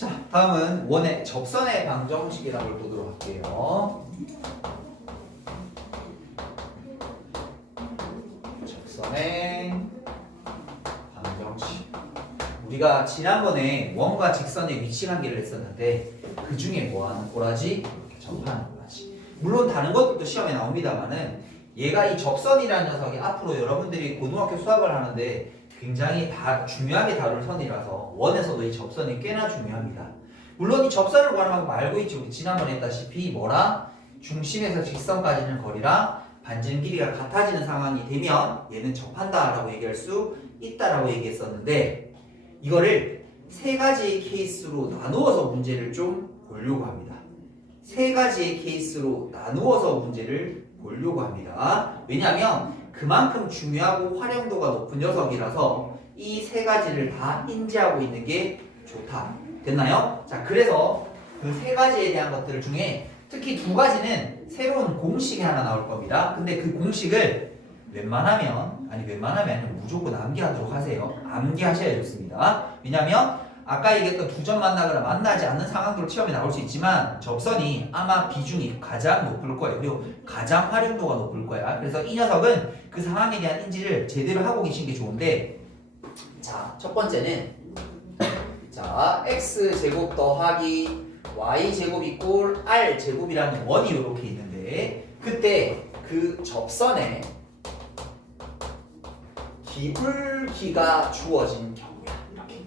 자, 다음은 원의 접선의 방정식이라는 걸 보도록 할게요. 접선의 방정식. 우리가 지난번에 원과 직선의 위치 관계를 했었는데 그 중에 뭐 하는 꼬라지? 접하는 꼬라지. 물론 다른 것들도 시험에 나옵니다만은 얘가 이 접선이라는 녀석이 앞으로 여러분들이 고등학교 수학을 하는데 굉장히 중요하게 다룰 선이라서 원에서도 이 접선이 꽤나 중요합니다. 물론 이 접선을 구하는 거 알고 있죠. 우리 지난번에 했다시피 뭐랑 중심에서 직선까지는 거리랑 반지름 길이가 같아지는 상황이 되면 얘는 접한다라고 얘기할 수 있다라고 얘기했었는데 이거를 세 가지의 케이스로 나누어서 문제를 좀 보려고 합니다. 세 가지의 케이스로 나누어서 문제를 보려고 합니다. 왜냐하면 그만큼 중요하고 활용도가 높은 녀석이라서 이 세 가지를 다 인지하고 있는 게 좋다. 됐나요? 자, 그래서 그 세 가지에 대한 것들 중에 특히 두 가지는 새로운 공식이 하나 나올 겁니다. 근데 그 공식을 웬만하면 아니면 무조건 암기하도록 하세요. 암기하셔야 좋습니다. 왜냐하면 아까 얘기했던 두 점 만나거나 만나지 않는 상황도 시험에 나올 수 있지만 접선이 아마 비중이 가장 높을 거예요. 그리고 가장 활용도가 높을 거야. 그래서 이 녀석은 그 상황에 대한 인지를 제대로 하고 계신 게 좋은데, 자, 첫 번째는 자 x제곱 더하기 y제곱 이꼴 r제곱이라는 원이 이렇게 있는데 그때 그 접선에 기울기가 주어진 경우야. 이렇게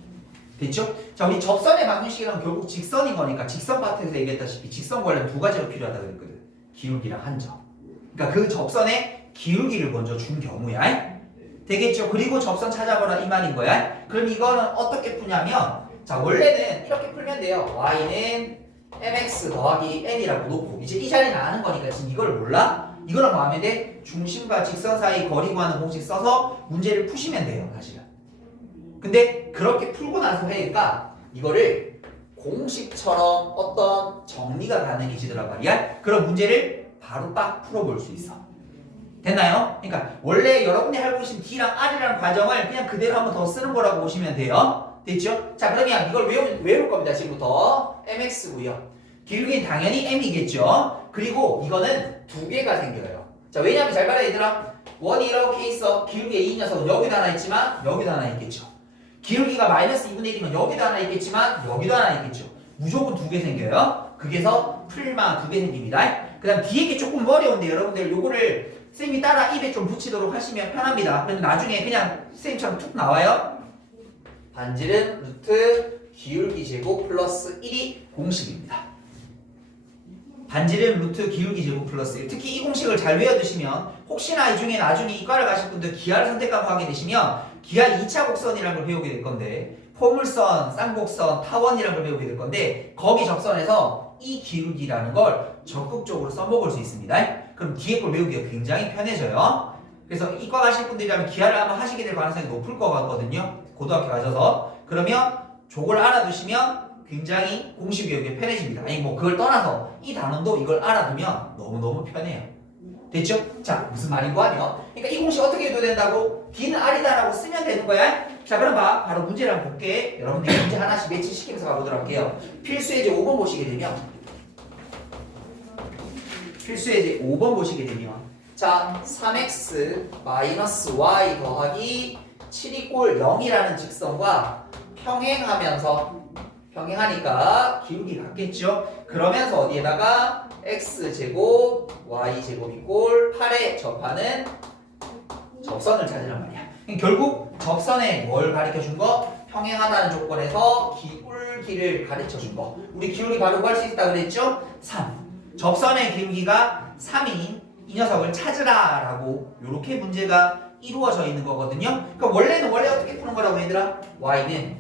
됐죠? 자, 우리 접선의 방정식이란 결국 직선인 거니까 직선 파트에서 얘기했다시피 직선 구하려면 두 가지로 필요하다 그랬거든. 기울기랑 한점. 그러니까 그 접선의 기울기를 먼저 준 경우야. 되겠죠? 그리고 접선 찾아보라 이 말인 거야. 그럼 이거는 어떻게 푸냐면 자, 원래는 이렇게 풀면 돼요. y는 mx 더하기 n이라고 놓고 이제 이 자리는 아는 거니까 지금 이걸 몰라? 이거는 뭐 하면 돼? 중심과 직선 사이 거리 구하는 공식 써서 문제를 푸시면 돼요, 사실은. 근데 그렇게 풀고 나서 하니까 이거를 공식처럼 어떤 정리가 가능해지더란 말이야. 그런 문제를 바로 딱 풀어볼 수 있어. 됐나요? 그러니까 원래 여러분이 알고 계신 D랑 R이라는 과정을 그냥 그대로 한번 더 쓰는 거라고 보시면 돼요. 됐죠? 자, 그러면 이걸 외울 겁니다. 지금부터 mx고요. 기울기는 당연히 m이겠죠. 그리고 이거는 두 개가 생겨요. 자, 왜냐면 잘 봐라 얘들아. 원이 이렇게 있어. 기울기의 이 녀석은 여기도 하나 있지만 여기도 하나 있겠죠. 기울기가 마이너스 2분의 1이면 여기도 하나 있겠지만 여기도 하나 있겠죠. 무조건 두 개 생겨요. 그게서 풀마 두 개 생깁니다. 그 다음 뒤에 게 조금 어려운데 여러분들 요거를 쌤이 따라 입에 좀 붙이도록 하시면 편합니다. 그런데 나중에 그냥 쌤처럼 툭 나와요. 반지름 루트 기울기 제곱 플러스 1이 공식입니다. 반지름 루트 기울기 제곱 플러스 1. 특히 이 공식을 잘 외워두시면 혹시나 이 중에 나중에 이과를 가실 분들 기하를 선택하고 하게 되시면 기하 2차 곡선이라는 걸 배우게 될 건데 포물선, 쌍곡선, 타원이라는 걸 배우게 될 건데 거기 접선에서 이 기울기라는 걸 적극적으로 써먹을 수 있습니다. 그럼 뒤에 걸 외우기가 굉장히 편해져요. 그래서 이과 가실 분들이라면 기하를 아마 하시게 될 가능성이 높을 것 같거든요. 고등학교 가셔서. 그러면 저걸 알아두시면 굉장히 공식 외우기 편해집니다. 아니 뭐 그걸 떠나서 이 단원도 이걸 알아두면 너무너무 편해요. 됐죠? 자, 무슨 말인 거 아니에요? 그러니까 이 공식 어떻게 해도 된다고? D는 R이다라고 쓰면 되는 거야. 자, 그럼 바로 문제를 한번 볼게. 여러분들 문제 하나씩 매치시키면서 가보도록 할게요. 필수예제 5번 보시게 되면 필수예제 5번 보시게 되면 자, 3x 마이너스 y 더하기 7이 꼴 0이라는 직선과 평행하니까 기울기 같겠죠? 그러면서 어디에다가 x제곱 y제곱 이꼴 8에 접하는 접선을 찾으란 말이야. 결국 접선에 뭘 가르쳐준 거? 평행하다는 조건에서 기울기를 가르쳐준 거. 우리 기울기 바로 구할 수 있다 그랬죠? 3. 접선의 기울기가 3인 이 녀석을 찾으라 라고 이렇게 문제가 이루어져 있는 거거든요. 그러니까 원래 어떻게 푸는 거라고 얘들아? y는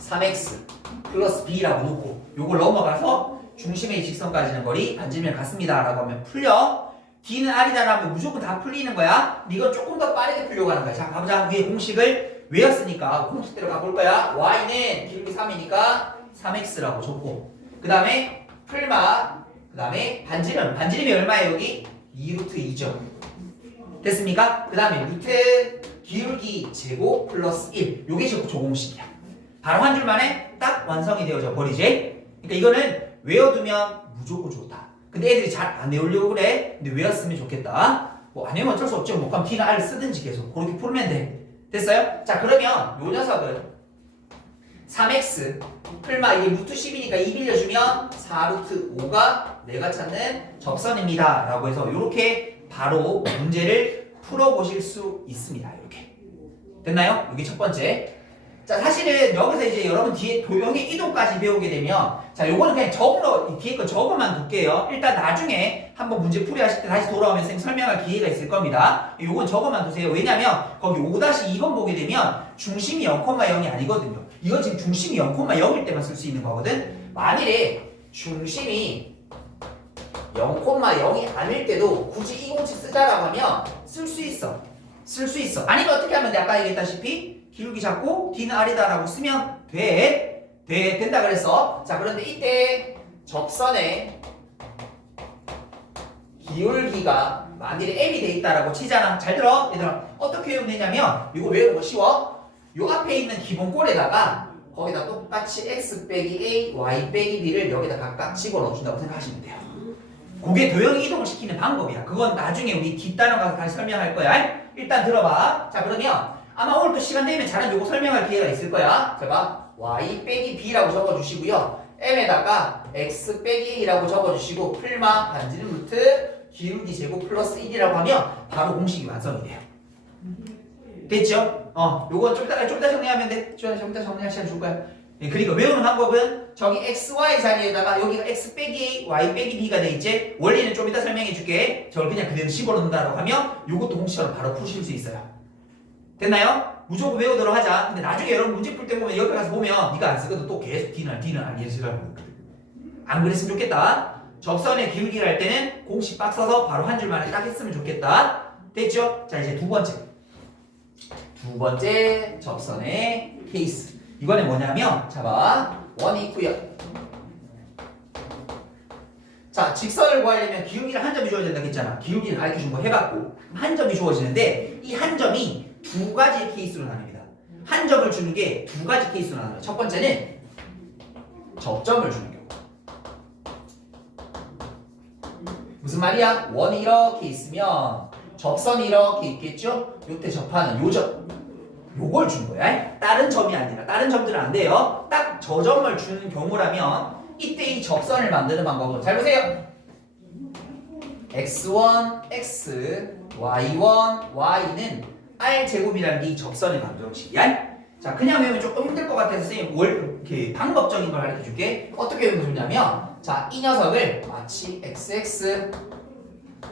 3x 플러스 b라고 놓고 요걸 넘어가서 중심의 직선까지는 거리 반지름이 같습니다 라고 하면 풀려. D는 R이다 라면 무조건 다 풀리는 거야. 이건 조금 더 빠르게 풀려고 하는 거야. 자, 가보자. 위에 공식을 외웠으니까 공식대로 가볼 거야. y는 기울기 3이니까 3x라고 줬고 그 다음에 풀마 그 다음에 반지름이 얼마예요 여기? 2루트 2죠. 됐습니까? 그 다음에 루트 기울기 제곱 플러스 1 요게 조공식이야. 바로 한 줄만에 딱 완성이 되어져 버리지. 그러니까 이거는 외워두면 무조건 좋다. 근데 애들이 잘 안 외우려고 그래. 근데 외웠으면 좋겠다. 뭐 안 외우면 어쩔 수 없죠. 뭐 그럼 D는 R을 쓰든지 계속 그렇게 풀면 돼. 됐어요? 자 그러면 요 녀석은 3x 풀마 이게 루트 10이니까 2 빌려주면 4루트 5가 내가 찾는 접선입니다 라고 해서 이렇게 바로 문제를 풀어보실 수 있습니다. 이렇게 됐나요? 이게 첫 번째. 자 사실은 여기서 이제 여러분 뒤에 도형의 이동까지 배우게 되면 자 요거는 그냥 적으로 뒤에 거 적어만 둘게요. 일단 나중에 한번 문제 풀이 하실 때 다시 돌아오면 선생님 설명할 기회가 있을 겁니다. 요건 적어만 두세요. 왜냐면 거기 5-2번 보게 되면 중심이 0,0이 아니거든요. 이거 지금 중심이 0,0일 때만 쓸 수 있는 거거든. 만일에 중심이 0,0이 아닐 때도 굳이 207 쓰자라고 하면 쓸 수 있어. 쓸 수 있어. 아니면 어떻게 하면 돼? 아까 얘기했다시피 기울기 잡고 D는 R이다라고 쓰면 된다 그랬어. 자 그런데 이때 접선에 기울기가 만일에 M이 돼 있다라고 치잖아. 잘 들어 얘들아. 어떻게 외우면 되냐면 이거 외우는 거 쉬워. 요 앞에 있는 기본 꼴에다가 거기다 똑같이 X 빼기 A, Y 빼기 B를 여기다 각각 집어넣어준다고 생각하시면 돼요. 그게 도형 이동을 시키는 방법이야. 그건 나중에 우리 뒷단원 가서 다시 설명할 거야. 일단 들어봐. 자 그러면 아마 오늘 또 시간 되면 잘은 요거 설명할 기회가 있을 거야. 자 봐. Y 빼기 B라고 적어주시고요. M에다가 X 빼기 A라고 적어주시고 풀마 반지름 루트 기울기 제곱 플러스 1이라고 하면 바로 공식이 완성이 돼요. 됐죠? 요거 좀 이따 정리하면 돼. 좀 이따 정리할 시간 줄 거야. 예, 그러니까 외우는 방법은 저기 x, y 자리에다가 여기가 x 빼기 a, y 빼기 b가 돼 있지? 원리는 좀 이따 설명해 줄게. 저걸 그냥 그대로 집어넣는다라고 하면 요것도 공식처럼 바로 푸실 수 있어요. 됐나요? 무조건 외우도록 하자. 근데 나중에 여러분 문제 풀 때 보면 옆에 가서 보면 네가 안 쓰거든 또 계속 D는 안 예술하고 있거든. 안 그랬으면 좋겠다. 접선의 기울기를 할 때는 공식 빡 써서 바로 한 줄만에 딱 했으면 좋겠다. 됐죠? 자 이제 두 번째 접선의 케이스. 이번에 뭐냐면 자봐 원이 있고요. 자 직선을 구하려면 기울기를 한 점이 주어진다고 했잖아. 기울기를 가르쳐준 거 해봤고 한 점이 주어지는데 이 한 점이 두 가지 케이스로 나뉩니다. 한 점을 주는 게 두 가지 케이스로 나눠요. 첫 번째는 접점을 주는 경우. 무슨 말이야? 원이 이렇게 있으면 접선이 이렇게 있겠죠? 요때 접하는 요 점. 요걸 준 거야. 다른 점이 아니라 다른 점들은 안 돼요. 딱 저 점을 주는 경우라면 이때 이 접선을 만드는 방법은 잘 보세요. x1, x, y1, y는 r제곱이라는 이 접선의 방정식이야. 자 그냥 외우면 조금 힘들 것 같아서 선생님 이렇게 방법적인 걸 가르쳐 줄게. 어떻게 외우면 좋냐면 자 이 녀석을 마치 xx,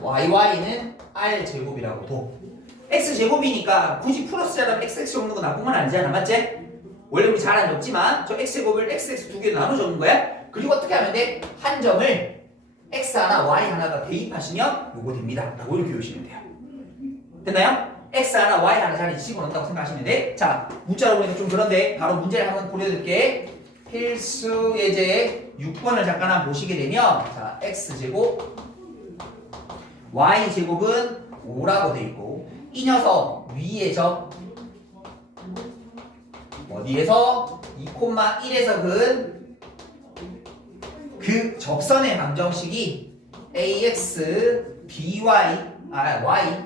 y는 r제곱이라고 둬. x제곱이니까 굳이 플러스 자라면 xx 적는 거 나쁜 건 아니잖아. 맞지? 원래 우리 잘 안 적지만 저 x제곱을 xx 두 개로 나눠 적는 거야. 그리고 어떻게 하면 돼? 한 점을 x 하나 y 하나가 대입하시면 요거 됩니다 라고 이렇게 외우시면 돼요. 됐나요? x 하나 y 하나 자리 집어넣는다고 생각하시면 돼. 자 문자로 보니까 좀 그런데 바로 문제를 한번 보여드릴게. 필수 예제 6번을 잠깐 한번 보시게 되면 자 x제곱 y제곱은 5라고 돼 있고 이 녀석 위에 점 어디에서 2,1에서 그 접선의 방정식이 ax y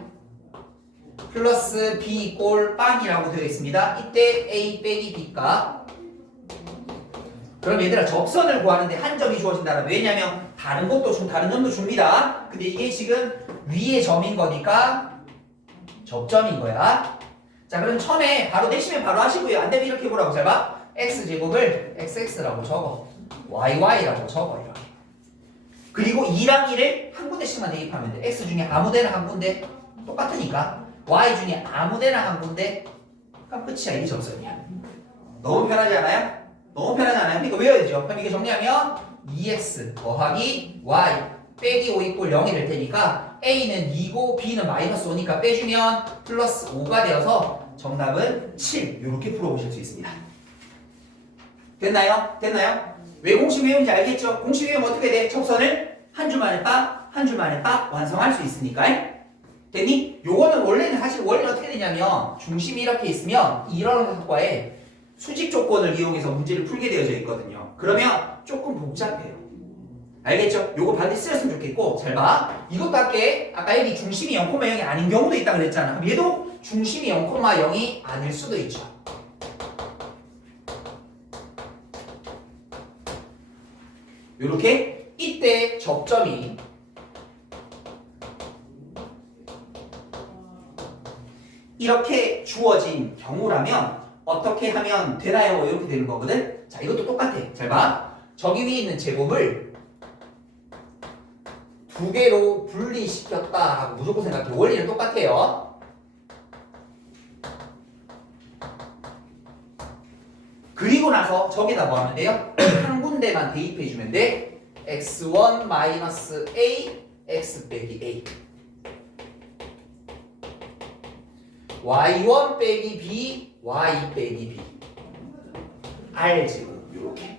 플러스 b 꼴 빵이라고 되어 있습니다. 이때 a 빼기 b가 그럼 얘들아 접선을 구하는데 한 점이 주어진다면 왜냐면 다른 점도 줍니다. 근데 이게 지금 위에 점인 거니까 접점인 거야. 자 그럼 처음에 바로 내시면 바로 하시고요. 안 되면 이렇게 해보라고. 잘 봐. x제곱을 xx라고 적어. yy라고 적어 이렇게. 그리고 2랑 1을 한 군데씩만 대입하면 돼. x 중에 아무 데나 한 군데 똑같으니까 y 중에 아무 데나 한 군데 그럼 끝이야. 이게 접선이야. 너무 편하지 않아요? 너무 편하지 않아요? 그러니까 외워야죠. 그럼 이게 정리하면 2x 더하기 y 빼기 5 이꼴 0이 될 테니까 a는 2고 b는 마이너스 5니까 빼주면 플러스 5가 되어서 정답은 7 이렇게 풀어보실 수 있습니다. 됐나요? 왜 공식 외우는지 알겠죠? 공식 외우면 어떻게 돼? 접선을 한 줄 만에 빡 완성할 수 있으니까. 됐니? 요거는 원래는 사실 원래 어떻게 되냐면 중심이 이렇게 있으면 이런 것과의 수직 조건을 이용해서 문제를 풀게 되어져 있거든요. 그러면 조금 복잡해요. 알겠죠? 요거 반드시 쓰였으면 좋겠고, 잘 봐. 이것도 할게. 아까 여기 중심이 0,0이 아닌 경우도 있다 그랬잖아. 그럼 얘도 중심이 0,0이 아닐 수도 있죠. 요렇게 이때 접점이 이렇게 주어진 경우라면 어떻게 하면 되나요? 이렇게 되는 거거든. 자, 이것도 똑같아. 잘 봐. 저기 위에 있는 제곱을 두 개로 분리시켰다 하고 무조건 생각해. 원리는 똑같아요. 그리고 나서 저기다 뭐 하면 돼요? 한 군데만 대입해 주면 돼. x1-a, x 빼기 a. y1 빼기 b, y 빼기 b. r제곱. 요렇게.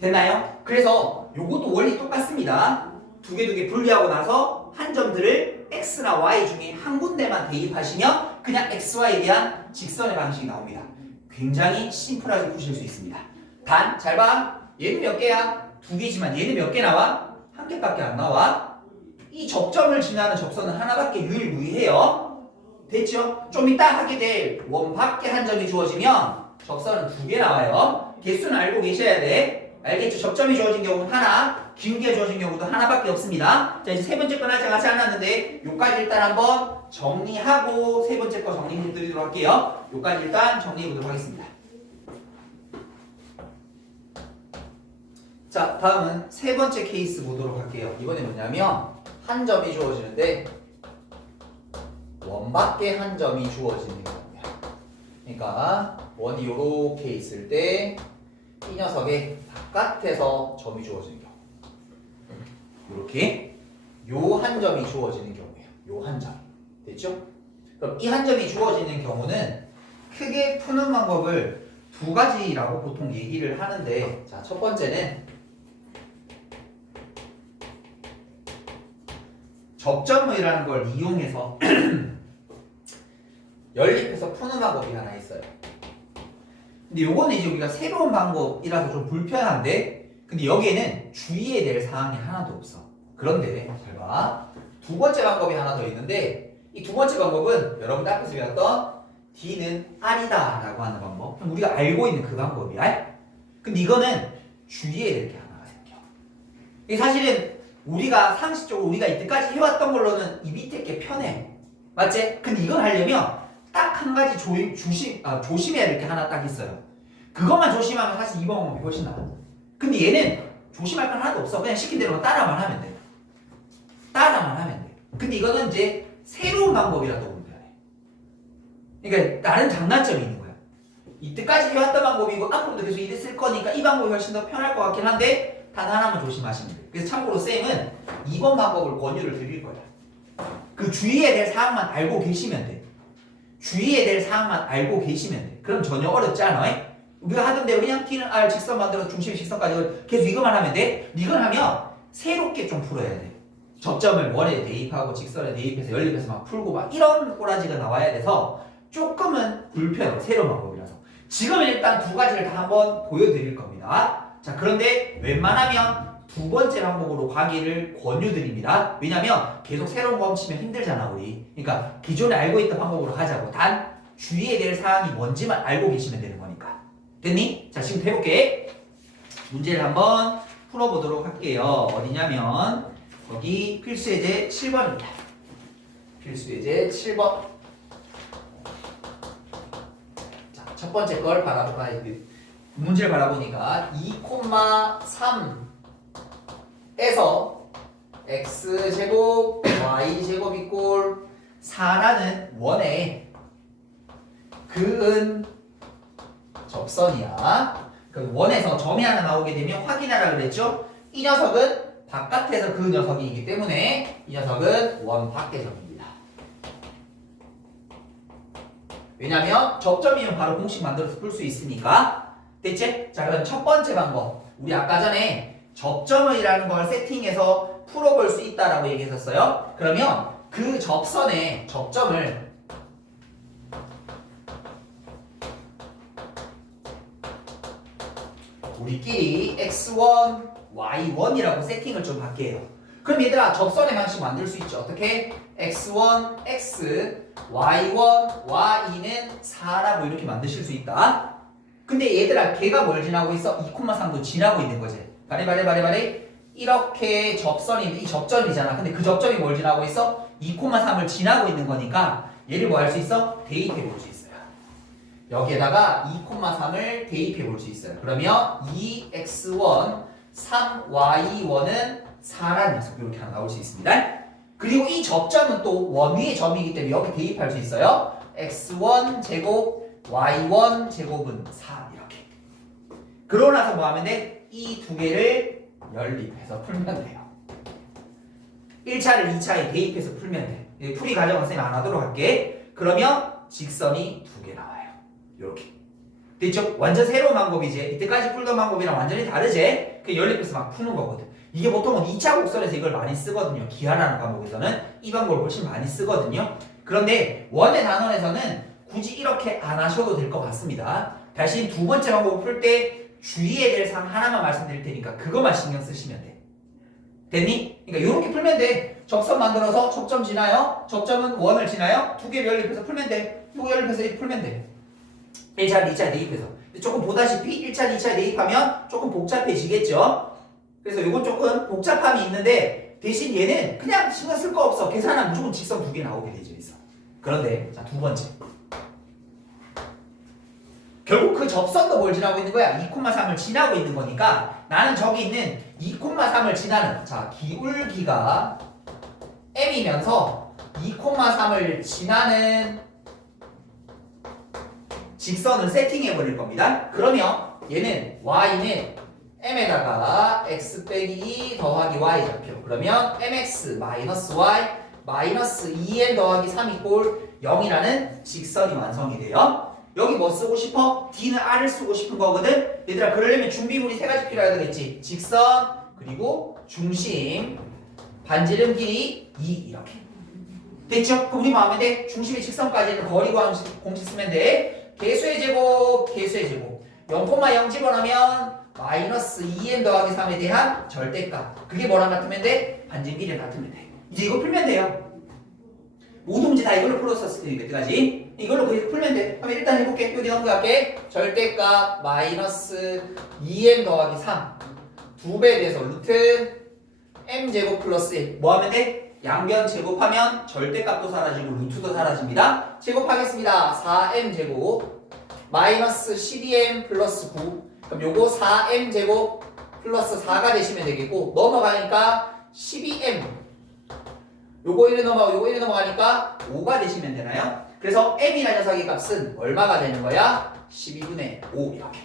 됐나요? 그래서 요것도 원리 똑같습니다. 두 개 분리하고 나서 한 점들을 x나 y 중에 한 군데만 대입하시면 그냥 xy에 대한 직선의 방식이 나옵니다. 굉장히 심플하게 푸실 수 있습니다. 단, 잘 봐. 얘는 몇 개야? 두 개지만 얘는 몇 개 나와? 한 개밖에 안 나와. 이 접점을 지나는 접선은 하나밖에 유일무이해요. 됐죠? 좀 이따 하게 될 원 밖에 한 점이 주어지면 접선은 두 개 나와요. 개수는 알고 계셔야 돼. 알겠죠? 접점이 주어진 경우는 하나, 긴 게 주어진 경우도 하나밖에 없습니다. 자, 이제 세 번째 건 아직 하지 않았는데 요까지 일단 한번 정리하고 세 번째 거 정리해 드리도록 할게요. 요까지 일단 정리해 보도록 하겠습니다. 자, 다음은 세 번째 케이스 보도록 할게요. 이번에 뭐냐면 한 점이 주어지는데 원 밖에 한 점이 주어지는 거예요. 그러니까 원이 요렇게 있을 때 이 녀석의 바깥에서 점이 주어지는 경우. 요렇게 요 한 점이 주어지는 경우예요. 요 한 점. 됐죠? 그럼 이 한 점이 주어지는 경우는 크게 푸는 방법을 두 가지라고 보통 얘기를 하는데, 자, 첫 번째는 접점이라는 걸 이용해서 연립해서 푸는 방법이 하나 있어요. 근데 요거는 이제 우리가 새로운 방법이라서 좀 불편한데, 근데 여기에는 주의해야 될 사항이 하나도 없어. 그런데 잘 봐. 두 번째 방법이 하나 더 있는데, 이 두 번째 방법은 여러분들 앞에서 배웠던 D는 R이다 라고 하는 방법. 우리가 알고 있는 그 방법이야. 근데 이거는 주의해야 될 게 하나가 생겨. 이게 사실은 우리가 상식적으로 우리가 이때까지 해왔던 걸로는 이 밑에 게 편해. 맞지? 근데 이걸 하려면 딱 한 가지 조심해야 될 게 하나 딱 있어요. 그것만 조심하면 사실 이번 방법이 훨씬 나아. 근데 얘는 조심할 건 하나도 없어. 그냥 시킨 대로 따라만 하면 돼. 따라만 하면 돼. 근데 이거는 이제 새로운 방법이라고 보면 돼. 그러니까 다른 장단점이 있는 거야. 이때까지 해왔던 방법이고 앞으로도 계속 이랬을 거니까 이 방법이 훨씬 더 편할 것 같긴 한데 단 하나만 조심하시면 돼. 그래서 참고로 쌤은 2번 방법을 권유를 드릴 거야. 그 주의해야 될 사항만 알고 계시면 돼. 주의해야 될 사항만 알고 계시면 돼. 그럼 전혀 어렵지 않아. 우리가 하던 대로 그냥 T는 R 직선 만들어서 중심 직선까지 계속 이것만 하면 돼. 이걸 하면 새롭게 좀 풀어야 돼. 접점을 원에 대입하고 직선에 대입해서 연립해서 막 풀고 막 이런 꼬라지가 나와야 돼서 조금은 불편해. 새로운 방법이라서. 지금 일단 두 가지를 다 한번 보여드릴 겁니다. 자, 그런데 웬만하면 두 번째 방법으로 가기를 권유드립니다. 왜냐면 계속 새로운 거 치면 힘들잖아 우리. 그러니까 기존에 알고 있던 방법으로 하자고. 단 주의해야 될 사항이 뭔지만 알고 계시면 되는 거니까. 됐니? 자, 지금 해볼게. 문제를 한번 풀어보도록 할게요. 어디냐면 거기 필수예제 7번입니다. 필수예제 7번. 자, 첫 번째 걸 문제를 바라보니까 2,3에서 x제곱 y제곱 이꼴 4라는 원에 그은 접선이야. 그 원에서 점이 하나 나오게 되면 확인하라 그랬죠? 이 녀석은 바깥에서 그 녀석이기 때문에 이 녀석은 원 밖의 점입니다. 왜냐면 접점이면 바로 공식 만들어서 풀 수 있으니까. 됐지? 자, 그럼 첫 번째 방법. 우리 아까 전에 접점이라는 걸 세팅해서 풀어볼 수 있다라고 얘기했었어요. 그러면 그 접선에 접점을 우리끼리 x1, y1이라고 세팅을 좀 할게요. 그럼 얘들아 접선의 방식 만들 수 있죠. 어떻게? x1, x, y1, y는 4라고 이렇게 만드실 수 있다. 근데 얘들아 걔가 뭘 지나고 있어? 2,3도 지나고 있는 거지. 바리 이렇게 접선이 이 접점이잖아. 근데 그 접점이 뭘 지나고 있어? 2,3을 지나고 있는 거니까 얘를 뭐 할 수 있어? 대입해 볼 수 있어요. 여기에다가 2,3을 대입해 볼 수 있어요. 그러면 2x1, 3y1은 4라는 녀석 이렇게 하나 나올 수 있습니다. 그리고 이 접점은 또 원위의 점이기 때문에 여기 대입할 수 있어요. x1 제곱, y1 제곱은 4 이렇게. 그러고 나서 뭐 하면 돼? 이 두 개를 연립해서 풀면 돼요. 1차를 2차에 대입해서 풀면 돼. 풀이 과정은 쌤 안 하도록 할게. 그러면 직선이 두 개 나와요. 이렇게. 됐죠? 완전 새로운 방법이지. 이때까지 풀던 방법이랑 완전히 다르지? 그 연립해서 막 푸는 거거든. 이게 보통은 2차 곡선에서 이걸 많이 쓰거든요. 기하라는 과목에서는 이 방법을 훨씬 많이 쓰거든요. 그런데 원의 단원에서는 굳이 이렇게 안 하셔도 될 것 같습니다. 대신 두 번째 방법을 풀 때 주의해야 될 사항 하나만 말씀드릴 테니까 그것만 신경 쓰시면 돼. 됐니? 그러니까 이렇게 풀면 돼. 접선 만들어서 접점 지나요. 접점은 원을 지나요. 두 개를 연립해서 풀면 돼. 이거 연립해서 이렇게 풀면 돼. 1차, 2차 대입해서. 조금 보다시피 1차, 2차 대입하면 조금 복잡해지겠죠. 그래서 이건 조금 복잡함이 있는데 대신 얘는 그냥 신경 쓸 거 없어. 계산하면 무조건 직선 두 개 나오게 되죠. 있어. 그런데 자, 두 번째. 결국 그 접선도 뭘 지나고 있는 거야? 2,3을 지나고 있는 거니까 나는 저기 있는 2,3을 지나는 자 기울기가 m이면서 2,3을 지나는 직선을 세팅해 버릴 겁니다. 그러면 얘는 y는 m에다가 x 빼기 2 더하기 y 잡혀. 그러면 mx 마이너스 y 마이너스 2m 더하기 3 이꼴 0이라는 직선이 완성이 돼요. 여기 뭐 쓰고 싶어? D는 R을 쓰고 싶은 거거든? 얘들아 그러려면 준비물이 세 가지 필요해야 되겠지. 직선 그리고 중심 반지름 길이 2 이렇게. 됐죠? 그럼 우리 뭐 하면 돼? 중심의 직선까지는 거리 구하는 공식 쓰면 돼. 개수의 제곱 0,0 집어넣으면 마이너스 2m 더하기 3에 대한 절대값. 그게 뭐랑 같으면 돼? 반지름 길이랑 같으면 돼. 이제 이거 풀면 돼요. 모든 문제 다 이걸로 풀었었으니까 여기까지. 이걸로 그냥 풀면 돼. 그럼 일단 해볼게. 여기 넘어갈게. 절대값 마이너스 2m 더하기 3 2배 돼서 루트 m제곱 플러스 1 뭐 하면 돼? 양변 제곱하면 절대값도 사라지고 루트도 사라집니다. 제곱하겠습니다. 4m제곱 마이너스 12m 플러스 9 그럼 요거 4m제곱 플러스 4가 되시면 되겠고 넘어가니까 12m 요거 1에 넘어가고 요거 1에 넘어가니까 5가 되시면 되나요? 그래서 m이라는 녀석의 값은 얼마가 되는 거야? 12분의 5 이렇게.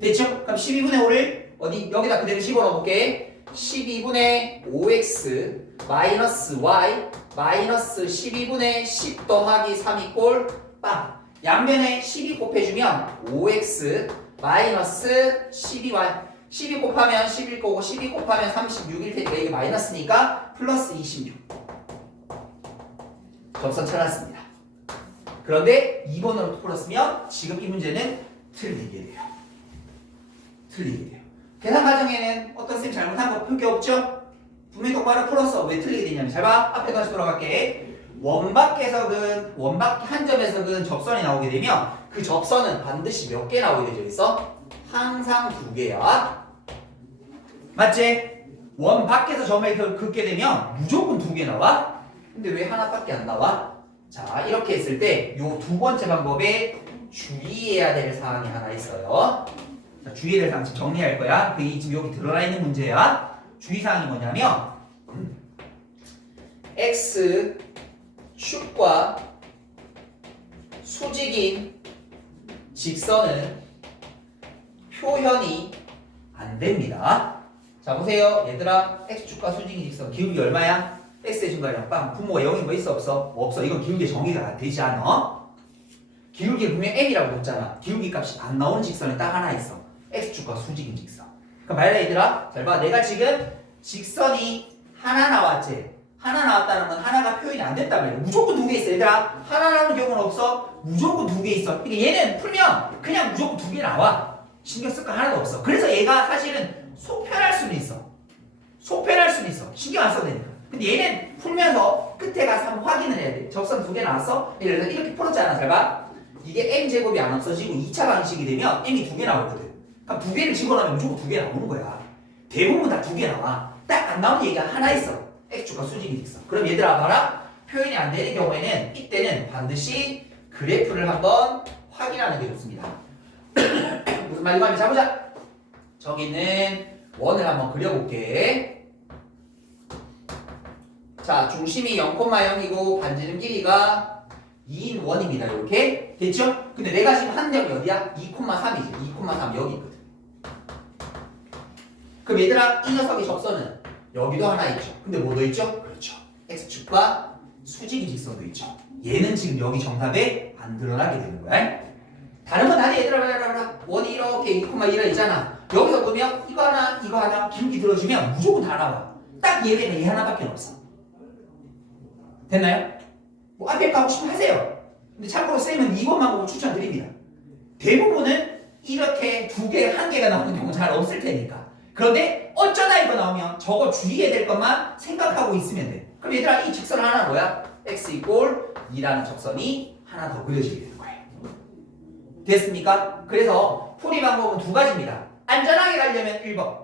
됐죠? 그럼 12분의 5를 어디 여기다 그대로 집어넣어볼게. 12분의 5x 마이너스 y 마이너스 12분의 10 더하기 3 이꼴 빵. 양변에 12 곱해주면 5x 마이너스 12y 12 곱하면 11 거고 12 곱하면 36일 테니까 이게 마이너스니까 플러스 26. 접선 찾았습니다. 그런데 2번으로 풀었으면 지금 이 문제는 틀리게 돼요. 계산 과정에는 어떤 쌤 잘못한 거 표기 없죠? 분명히 똑바로 풀었어. 왜 틀리게 되냐면 잘 봐. 앞에 다시 돌아갈게. 원박에서는 원박 한 점에서는 접선이 나오게 되면 그 접선은 반드시 몇 개 나오게 되어 있어? 항상 2개야. 맞지? 원 밖에서 점에 긋게 되면 무조건 2개 나와. 근데 왜 하나밖에 안 나와? 자, 이렇게 했을 때 요 두 번째 방법에 주의해야 될 사항이 하나 있어요. 자, 주의해야 될 사항 지금 정리할 거야. 그게 지금 여기 드러나 있는 문제야. 주의사항이 뭐냐면 X 축과 수직인 직선은 표현이 안 됩니다. 자, 보세요. 얘들아, X축과 수직인 직선 기울기 얼마야? X의 중간이랑 빵. 분모가 0인 거 있어 없어? 없어. 이건 기울기 정의가 되지 않아. 기울기를 분명히 M이라고 했잖아. 기울기 값이 안 나오는 직선이 딱 하나 있어. X축과 수직인 직선. 그럼 말이야 얘들아. 잘 봐. 내가 지금 직선이 하나 나왔지? 하나 나왔다는 건 하나가 표현이 안 됐단 말이야. 무조건 2개 있어. 얘들아. 하나 나오는 경우는 없어. 무조건 2개 있어. 그러니까 얘는 풀면 그냥 무조건 2개 나와. 신경 쓸 거 하나도 없어. 그래서 얘가 사실은 속편할 수는 있어. 속편할 수는 있어. 신경 안 써도 되니까. 근데 얘는 풀면서 끝에 가서 한번 확인을 해야 돼. 접선 두 개 나왔어? 예를 들어서 이렇게 풀었잖아. 잘 봐. 이게 m제곱이 안 없어지고 2차 방식이 되면 m이 두 개 나오거든. 그럼 두 개를 집어넣으면 무조건 두 개 나오는 거야. 대부분 다 두 개 나와. 딱 안 나오는 얘기가 하나 있어. x축과 수직이 있어. 그럼 얘들아 봐라. 표현이 안 되는 경우에는 이때는 반드시 그래프를 한번 확인하는 게 좋습니다. 무슨 말인가 하면 자 보자. 저기는 원을 한번 그려볼게. 자, 중심이 0,0이고 반지름 길이가 2인 원입니다. 이렇게 됐죠? 근데 내가 지금 한 점이 어디야? 2,3이지. 2,3 여기 있거든. 그럼 얘들아 이 녀석의 접선은 여기도 하나 있죠. 근데 뭐도 있죠? 그렇죠. x축과 수직이 직선도 있죠. 얘는 지금 여기 정답에 안 드러나게 되는 거야. 다른 건 아니 얘들아 원이 이렇게 2,1이 있잖아. 여기서 보면 이거 하나 길게 들어주면 무조건 다 나와. 딱 얘네는 얘 하나밖에 없어. 됐나요? 뭐 앞에 가고 싶으면 하세요. 근데 참고로 쌤은 이것만 보고 추천드립니다. 대부분은 이렇게 두 개, 한 개가 나오는 경우 잘 없을 테니까. 그런데 어쩌다 이거 나오면 저거 주의해야 될 것만 생각하고 있으면 돼. 그럼 얘들아 이 직선 하나 뭐야? x 이꼴 2라는 적선이 하나 더 그려지게 되는 거예요. 됐습니까? 그래서 풀이 방법은 두 가지입니다. 안전하게 가려면 1번.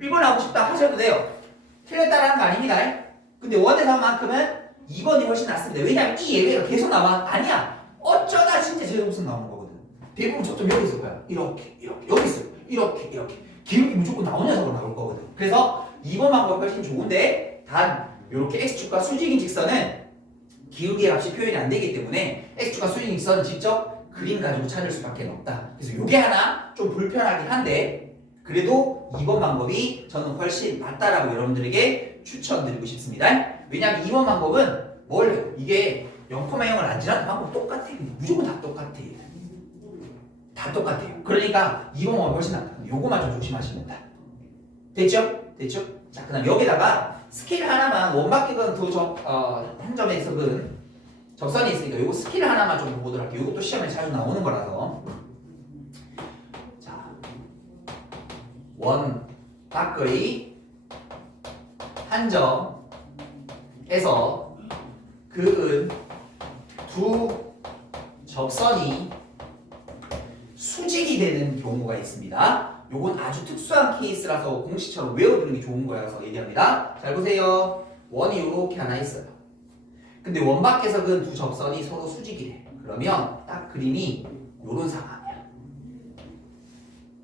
1번 하고 싶다 하셔도 돼요. 틀렸다라는 거 아닙니다. 근데 원에서만큼은 2번이 훨씬 낫습니다. 왜냐하면 이 예외가 계속 나와. 아니야. 어쩌다 진짜 제곱선 나오는 거거든. 대부분 저점 여기 있을 거야. 이렇게 여기 있어요. 이렇게 기울기 무조건 나오는 녀석으로 나올 거거든. 그래서 2번 방법이 훨씬 좋은데 단 이렇게 x축과 수직인 직선은 기울기의 값이 표현이 안 되기 때문에 x축과 수직인 직선은 직접 그림 가지고 찾을 수밖에 없다. 그래서 이게 하나 좀 불편하긴 한데 그래도 2번 방법이 저는 훨씬 맞다라고 여러분들에게 추천드리고 싶습니다. 왜냐하면 2번 방법은 뭘 해요? 이게 0,0을 안 지나는 방법 똑같아요. 무조건 다 똑같아요. 다 똑같아요. 그러니까 2번 방법이 훨씬 낫다. 요거만 좀 조심하시면 된다. 됐죠? 자, 그 다음 여기다가 스케일 하나만 원바퀴 한 점에서 접선이 있으니까 요거 스케일 하나만 좀 보도록 할게요. 요것도 시험에 자주 나오는 거라서. 자, 원 밖의 한 점에서 그은 두 접선이 수직이 되는 경우가 있습니다. 요건 아주 특수한 케이스라서 공식처럼 외워두는 게 좋은 거라서 얘기합니다. 잘 보세요. 원이 요렇게 하나 있어요. 근데 원 밖에서 그 두 접선이 서로 수직이래. 그러면 딱 그림이 요런 상황이야.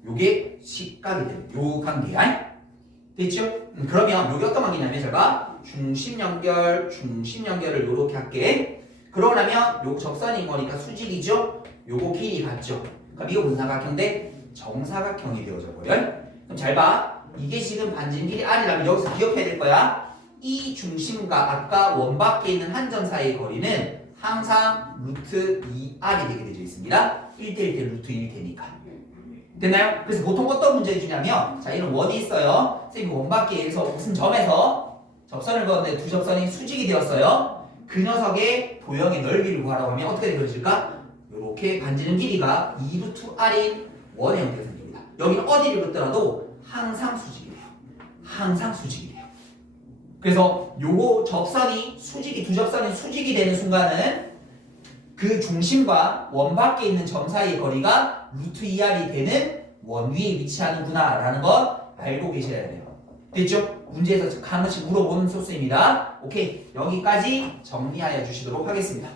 요게 직각이 돼요. 요 관계야. 됐죠? 그러면 요게 어떤 관계냐면 제가 중심 연결을 요렇게 할게. 그러고 나면 요 접선인 거니까 수직이죠? 요거 길이 같죠? 그럼 이거 무슨 삼각형인데 정사각형이 되어져 버려요. 그럼 잘 봐. 이게 지금 반지름 길이 r이라면 여기서 기억해야 될 거야. 이 중심과 아까 원 밖에 있는 한 점 사이의 거리는 항상 루트 2r이 되게 되어 있습니다. 1대1 대 루트 1이 되니까. 됐나요? 그래서 보통 어떤 문제를 주냐면 자 이런 원이 있어요. 선생님이 원 밖에서 무슨 점에서 접선을 그었는데 두 접선이 수직이 되었어요. 그 녀석의 도형의 넓이를 구하라고 하면 어떻게 되어질까? 이렇게 반지름 길이가 2 루트 r인 원의 형태가 생깁니다. 여기는 어디를 긋더라도 항상 수직이 돼요. 항상 수직이 돼요. 그래서 요거 접선이 두 접선이 수직이 되는 순간은 그 중심과 원 밖에 있는 점 사이의 거리가 루트 2r이 되는 원 위에 위치하는구나 라는 거 알고 계셔야 돼요. 됐죠? 문제에서 한 번씩 물어보는 소스입니다. 오케이, 여기까지 정리하여 주시도록 하겠습니다.